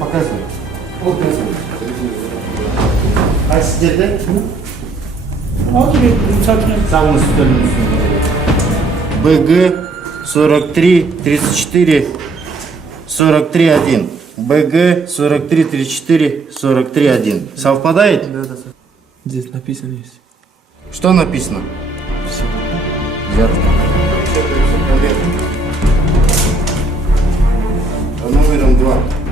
Показывай. Kaç sizde? Сам БГ 43 34 43 1. БГ 43 34 43 1. Совпадает? Да. Здесь написано есть. Что написано? Все. Взято. По номерам 2.